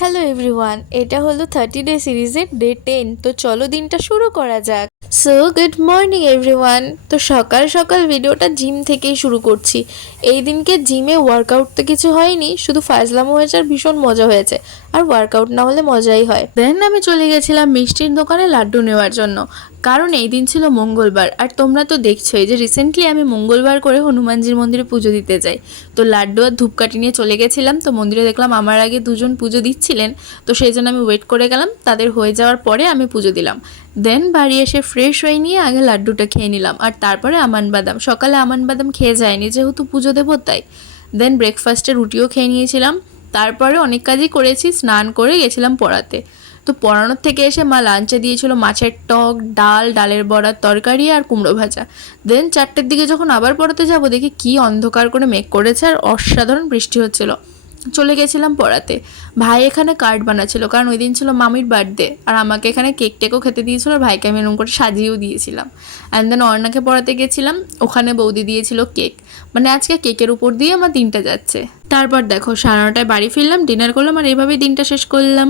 Hello everyone, এটা হলো 30 day সিরিজের ডে 10। তো চলো দিনটা শুরু করা যাক। So good morning everyone. তো সকাল সকাল ভিডিওটা জিম থেকেই শুরু করছি। এই দিনকে জিমে ওয়ার্কআউট তো কিছু হয়নি, শুধু ফাজলামো হয়েছে আর ভীষণ মজা হয়েছে। আর ওয়ার্কআউট না হলে মজাই হয়। দেন আমি চলে গেছিলাম মিষ্টির দোকানে লাড্ডু নেওয়ার জন্য, কারণ এই দিন ছিল মঙ্গলবার। আর তোমরা তো দেখছোই যে রিসেন্টলি আমি মঙ্গলবার করে হনুমানজির মন্দিরে পুজো দিতে যাই। তো লাড্ডু আর ধূপকাঠি নিয়ে চলে গেছিলাম। তো মন্দিরে দেখলাম আমার আগে দুজন পুজো দিচ্ছিলেন, তো সেই জন্য আমি ওয়েট করে গেলাম। তাদের হয়ে যাওয়ার পরে আমি পুজো দিলাম। দেন বাড়ি এসে ফ্রেশ হয়ে নিয়ে আগে লাড্ডুটা খেয়ে নিলাম, আর তারপরে আমান বাদাম। সকালে আমান বাদাম খেয়ে যায়নি, যেহেতু পুজো দেবো তাই। দেন ব্রেকফাস্টে রুটিও খেয়ে নিয়েছিলাম। তারপরে অনেক কাজই করেছি, স্নান করে গেছিলাম পড়াতে। তো পড়ানোর থেকে এসে মা লাঞ্চে দিয়েছিল মাছের টক, ডালের বড়ার তরকারি আর কুমড়ো ভাজা। দেন 4টের দিকে যখন আবার পড়াতে যাব, দেখি কি অন্ধকার করে মেঘ করেছে আর অসাধারণ বৃষ্টি হচ্ছিল। চলে গেছিলাম পড়াতে। ভাই এখানে কার্ড বানাচ্ছিল, কারণ ওই দিন ছিল মামির বার্থডে, আর আমাকে এখানে কেক টেকও খেতে দিয়েছিল, আর ভাইকে আমি এরকম করে সাজিয়েও দিয়েছিলাম। অ্যান্ড দেন অর্ণাকে পড়াতে গেছিলাম, ওখানে বৌদি দিয়েছিল কেক। মানে আজকে কেকের উপর দিয়ে আমার দিনটা যাচ্ছে। তারপর দেখো 9:30টায় বাড়ি ফিরলাম, ডিনার করলাম, আর এইভাবেই দিনটা শেষ করলাম।